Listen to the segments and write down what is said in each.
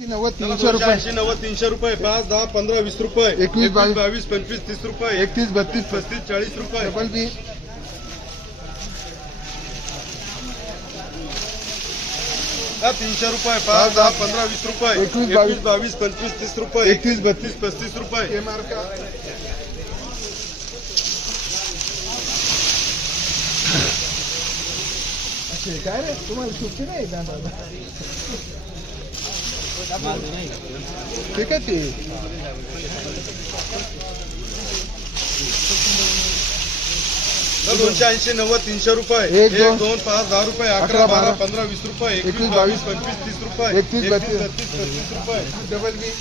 नव्वद तीनशे रुपये. नव्वद तीनशे रुपये पाच दहा पंधरा वीस रुपये. एकवीस, बावीस. बावीस पंचवीस तीस रुपये. एकतीस बत्तीस. पस्तीस चाळीस रुपये. Double B. तीनशे रुपये पाच दहा पंधरा वीस रुपये. एकवीस, बावीस. बावीस पंचवीस तीस रुपये. एकतीस, बत्तीस. पस्तीस रुपये. के मार्का असे काय रे? तुम्हाला सुट्टी नाही का? दादा ठीक आहे ते दोनशे ऐंशी नव्वद तीनशे रुपये एक, दोन. पाच दहा रुपये अकरा, बारा. पंधरा वीस रुपये एकवीस, एकवीस बावीस. पंचवीस तीस रुपये एकतीस, बत्तीस. बत्तीस पस्तीस रुपये डबल बी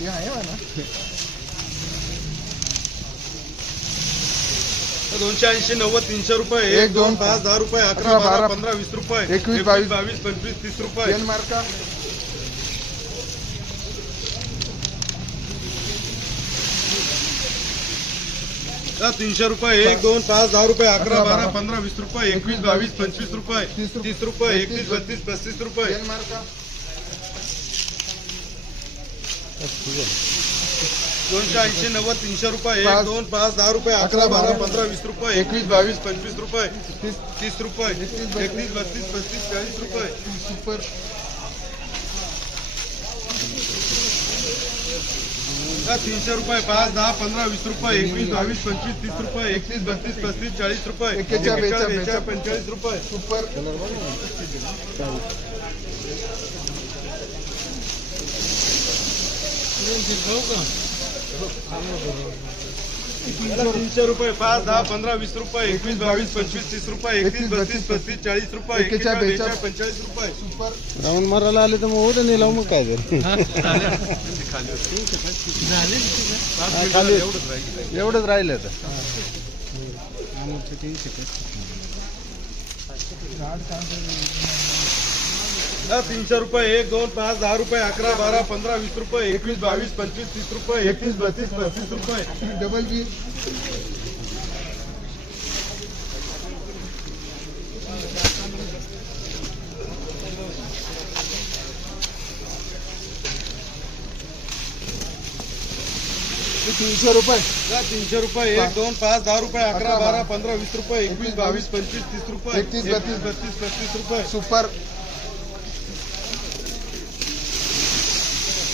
हे आहे म्हणा दोनशे ऐंशी नव्वद तीनशे रुपये. एक, दोन पाच दहा रुपये. अकरा, बारा. पंधरा वीस रुपये. एकवीस, बावीस. बावीस पंचवीस तीस रुपये. मार्का. तीनशे रुपये. एक दोन पाच दहा रुपये. अकरा बारा. पंधरा वीस रुपये. एकवीस एकवीस, बावीस पंचवीस रुपये. तीस रुपये. एकतीस, एकतीस बत्तीस. पस्तीस रुपये. मार्का. दोनशे ऐंशी नव्वद तीनशे रुपये एक. दोन पाच दहा रुपये अकरा बारा. पंधरा वीस रुपये एकवीस, बावीस पंचवीस रुपये तीस तीस रुपये एकतीस, बत्तीस. पस्तीस चाळीस रुपये सुपर तर तीनशे रुपये पाच दहा पंधरा वीस रुपये एकवीस बावीस पंचवीस तीस रुपये एकतीस बत्तीस पस्तीस चाळीस रुपये. पंचेचाळीस रुपये सुपर तर तीनशे रुपये पाच दहा पंधरा वीस रुपये एकवीस बावीस पंचवीस तीस रुपये एकतीस बत्तीस पस्तीस चाळीस रुपये पंचेचाळीस रुपये. सुपर. राऊंड मारायला आले तर मग उद्या नेला मग काय मिनिटाला एवढंच राहील. एवढंच राहिलं तर तर तीनशे रुपये एक दोन पाच दहा रुपये अकरा बारा पंधरा वीस रुपये एकवीस बावीस पंचवीस तीस रुपये एकतीस बत्तीस पस्तीस रुपये. डबल बी तीनशे रुपये. तीनशे रुपये एक दोन पाच दहा रुपये अकरा बारा. पंधरा वीस रुपये एकवीस बावीस. पंचवीस तीस रुपये एकतीस, बत्तीस. बत्तीस पस्तीस रुपये. सुपर.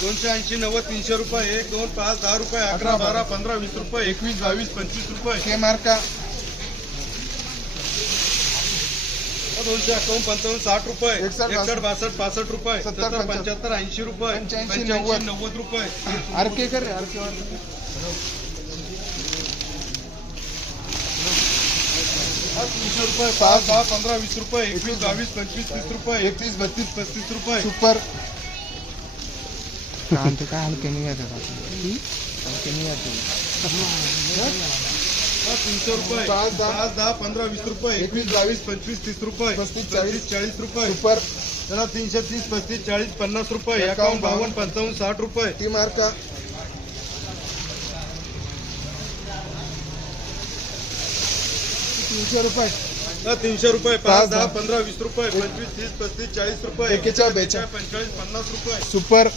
दोनशे ऐंशी नव्वद तीनशे रुपये एक दोन पाच दहा रुपये अकरा बारा. पंधरा वीस रुपये एकवीस बावीस पंचवीस रुपये. के मार्का. दोनशे अकावन्न पंचावन्न साठ रुपये. एकसष्ट, बासष्ट पासष्ट रुपये. सत्तर, पंच्याहत्तर, ऐंशी रुपये. पंच्याऐंशी, नव्वद. रुपये. आर के कर. तीनशे रुपये पाच दहा पंधरा वीस रुपये. एकवीस बावीस पंचवीस तीस रुपये. एकतीस बत्तीस पस्तीस रुपये. सुपर. काय काय हलके नाही येतात हलके नाही तीनशे रुपये पाच, दहा. पाच दहा पंधरा वीस रुपये एकवीस बावीस पंचवीस तीस रुपये पस्तीस, चाळीस. चाळीस रुपये. सुपर. त्याला तीनशे तीस पस्तीस चाळीस पन्नास रुपये. एकावन्न, बावन्न पंचावन्न साठ रुपये. टी मार्का तीनशे रुपये. तीनशे रुपये. पाच, दहा. पंधरा वीस रुपये. पंचवीस तीस पस्तीस चाळीस रुपये. एकेचाळ, बेचाळ. पंचेचाळीस पन्नास रुपये. सुपर.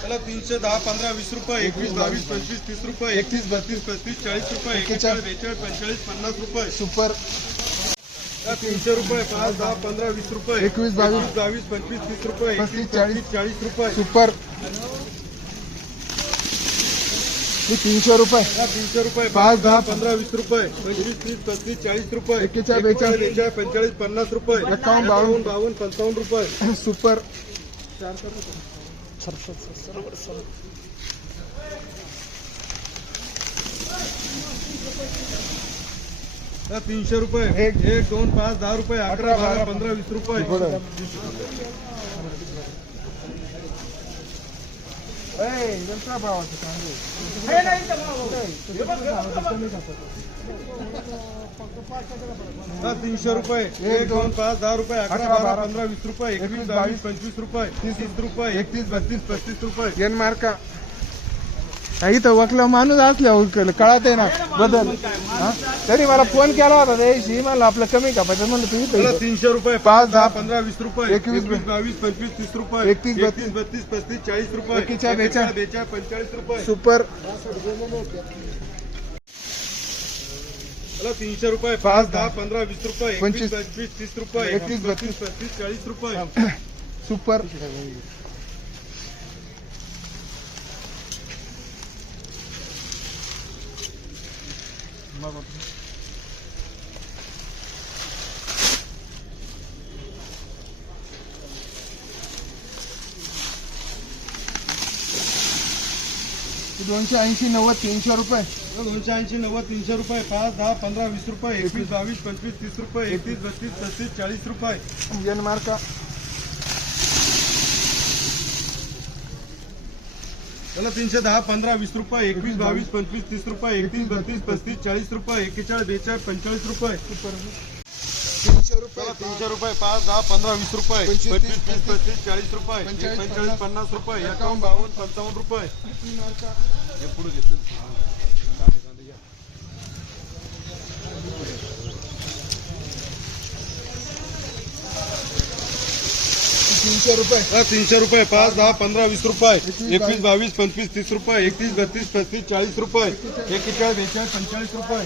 त्याला तीनशे दहा पंधरा वीस रुपये एकवीस बावीस पंचवीस तीस रुपये एकतीस बत्तीस पस्तीस चाळीस रुपये एकेचाळ. एकेचाळीस बेचाळीस पंचेचाळीस पन्नास रुपये सुपर तीनशे रुपये पाच दहा पंधरा वीस रुपये एकवीस, बावीस. बावीस पंचवीस तीस रुपये चाळीस. चाळीस चाळीस रुपये सुपर हे तीनशे रुपये. तीनशे रुपये. पाच, दहा पंधरा वीस रुपये. पंचवीस तीस पस्तीस चाळीस रुपये. बेचाळ. बेचाळीस. पंचेचाळीस पन्नास रुपये. एकावन्न, बावन्न. बावन्न पंचावन्न रुपये. सुपर. तीनशे रुपये. एक. एक दोन पाच दहा रुपये. अकरा बारा पंधरा वीस रुपये हा, तीनशे रुपये एक दोन पाच दहा रुपये अकरा बारा पंधरा वीस रुपये एकवीस बावीस. पंचवीस रुपये तीस रुपये एकतीस बत्तीस पस्तीस रुपये. एन मार्का. इथं वकला माणूस असल्यावर कळत आहे ना बदल? तरी मला फोन केला होता दिवशी मला आपलं कमी का पाहिजे म्हणलं तुम्ही तीनशे रुपये पाच, दहा, पंधरा वीस रुपये एकवीस, बावीस पंचवीस तीस रुपये एकतीस, एकतीस बत्तीस पस्तीस चाळीस रुपये बेचाळीस. बेचाळीस पंचेचाळीस रुपये. सुपर. चला तीनशे रुपये पाच दहा पंधरा वीस रुपये पंचवीस, पंचवीस तीस रुपये एकतीस बत्तीस. पस्तीस चाळीस रुपये. सुपर. दोनशे ऐंशी नव्वद तीनशे रुपये. दोनशे ऐंशी नव्वद तीनशे रुपये पाच दहा पंधरा वीस रुपये एकवीस बावीस पंचवीस तीस रुपये एकतीस बत्तीस पस्तीस चाळीस रुपये. जन मार्का चला तीनशे दहा पंधरा वीस रुपये एकवीस बावीस पंचवीस तीस रुपये एकतीस बत्तीस पस्तीस चाळीस रुपये एकेचाळीस बेचाळीस पंचेचाळीस रुपये. तीनशे रुपये तीनशे रुपये पाच दहा पंधरा वीस रुपये पंचवीस, तीस, तीस पस्तीस चाळीस रुपये पंचेचाळीस, पंचेचाळीस पन्नास रुपये एकावन्न बावन्न पंचावन्न रुपये. हे पुढे तीनशे रुपये. तीनशे रुपये. पाच दहा पंधरा वीस रुपये. एकवीस बावीस पंचवीस तीस रुपये. एकतीस बत्तीस पस्तीस चाळीस रुपये. एकेचाळीस बेचाळीस पंचेचाळीस रुपये.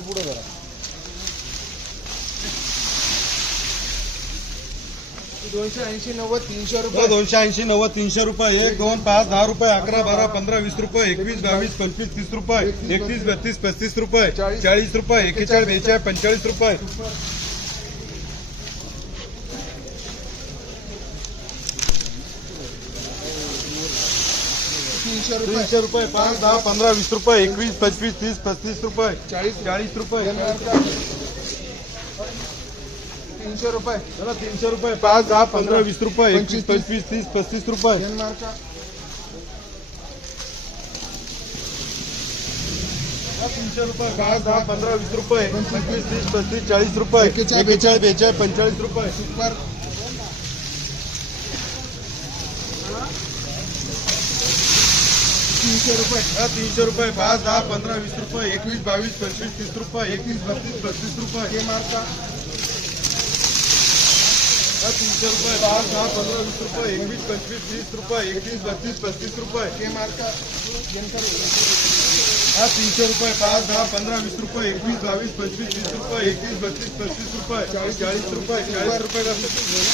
पुढे जरा दोनशे ऐंशी नव्वद तीनशे रुपये दोनशे ऐंशी नव्वद तीनशे रुपये एक दोन पाच दहा रुपये अकरा बारा पंधरा वीस रुपये एकवीस बावीस पंचवीस तीस रुपये एकतीस बत्तीस पस्तीस रुपये चाळीस. चाळीस रुपये एकेचाळीस बेचाळीस पंचेचाळीस रुपये तीनशे रुपये. पाच दहा पंधरा वीस रुपये एकवीस पंचवीस तीस पस्तीस रुपये चाळीस. चाळीस रुपये. तीनशे रुपये. चला तीनशे रुपये पाच दहा पंधरा वीस रुपये एकवीस पंचवीस, तीस. पस्तीस रुपये. तीनशे रुपये पाच दहा पंधरा वीस रुपये पंचवीस. तीस पस्तीस चाळीस रुपये. एकेचाळीस. बेचाळीस पंचेचाळीस रुपये. तीनशे रुपये. चला तीनशे रुपये. पाच दहा पंधरा वीस रुपये. एकवीस बावीस पंचवीस तीस रुपये. एकवीस बत्तीस पस्तीस रुपये. के मार्का चला तीनशे रुपये. पाच दहा पंधरा वीस रुपये. एकवीस पंचवीस तीस रुपये. एकवीस बत्तीस पस्तीस रुपये. के मार्का जन कर हा तीनशे रुपये. पाच दहा पंधरा वीस रुपये. एकवीस बावीस पंचवीस तीस रुपये. एकवीस बत्तीस पस्तीस रुपये. चाळीस रुपये. चाळीस रुपये करतो.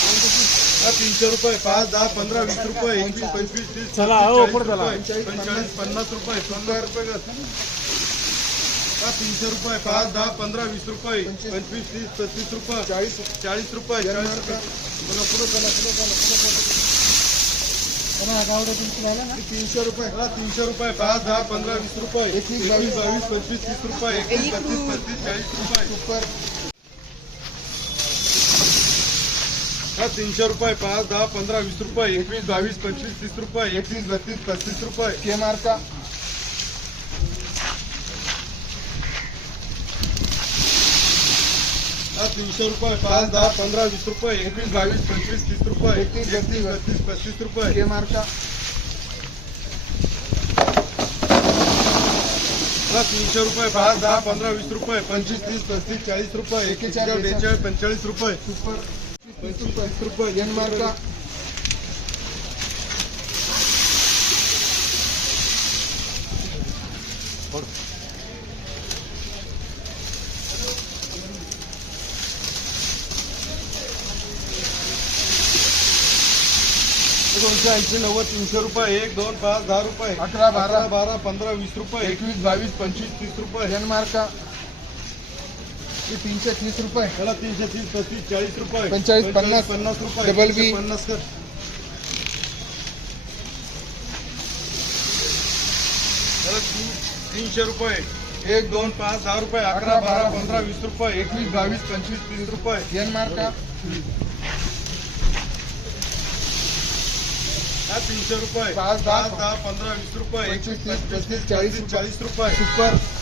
हा तीनशे रुपये पाच दहा पंधरा वीस रुपये एकवीस पंचवीस तीस चला, हो, पुढे पंचेचाळीस पन्नास रुपये शंभर रुपये. हा तीनशे रुपये पाच दहा पंधरा वीस रुपये पंचवीस तीस पस्तीस रुपये चाळीस. चाळीस रुपये चाळीस रुपये. पुढे पुढे चला पुढे चला पुढे चला. तीनशे रुपये हा तीनशे रुपये पाच दहा पंधरा वीस रुपये एकवीस, बावीस. पंचवीस तीस रुपये एकवीस बत्तीस पस्तीस चाळीस रुपये. सुपर हा तीनशे रुपये पाच दहा पंधरा वीस रुपये एकवीस बावीस पंचवीस तीस रुपये एकवीस बत्तीस पस्तीस रुपये. के? मार्का तीनशे रुपये पाच दहा पंधरा वीस रुपये एकवीस बावीस पंचवीस तीस रुपये एकवीस, एकवीस बत्तीस पस्तीस रुपये. के? मार्का तीनशे रुपये पाच दहा पंधरा वीस रुपये पंचवीस तीस पस्तीस चाळीस रुपये एकेचाळीस, बेचाळीस पंचेचाळीस रुपये. दोनशे ऐंशी नव्वद तीनशे रुपये एक दोन पाच दहा रुपये अकरा, बारा. बारा पंधरा वीस रुपये एकवीस बावीस पंचवीस तीस रुपये जन मार्का हे तीनशे तीस रुपये. त्याला तीनशे तीस पस्तीस चाळीस रुपये. पंचेचाळीस, पन्नास. पन्नास रुपये. Double B. पन्नास कर. त्याला तीन- तीनशे रुपये. एक दोन पाच दहा रुपये. अकरा बारा पंधरा वीस रुपये. एकवीस बावीस पंचवीस तीस रुपये. एन मार्का हा तीनशे रुपये. पाच, दहा, दहा पंधरा वीस रुपये. पंचवीस, एकवीस तीस, पस्तीस चाळीस चाळीस चाळीस रुपये. सुपर.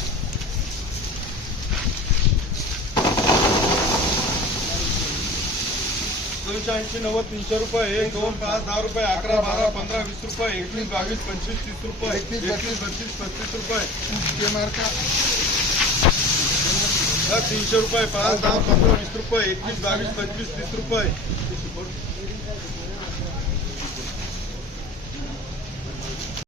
दोनशे ऐंशी नव्वद तीनशे रुपये एक दोन पाच दहा रुपये अकरा बारा पंधरा वीस रुपये एकवीस बावीस पंचवीस तीस रुपये एकवीस, एकवीस बत्तीस पस्तीस रुपये. तीनशे रुपये पाच दहा पंधरा वीस रुपये एकवीस बावीस पंचवीस तीस रुपये.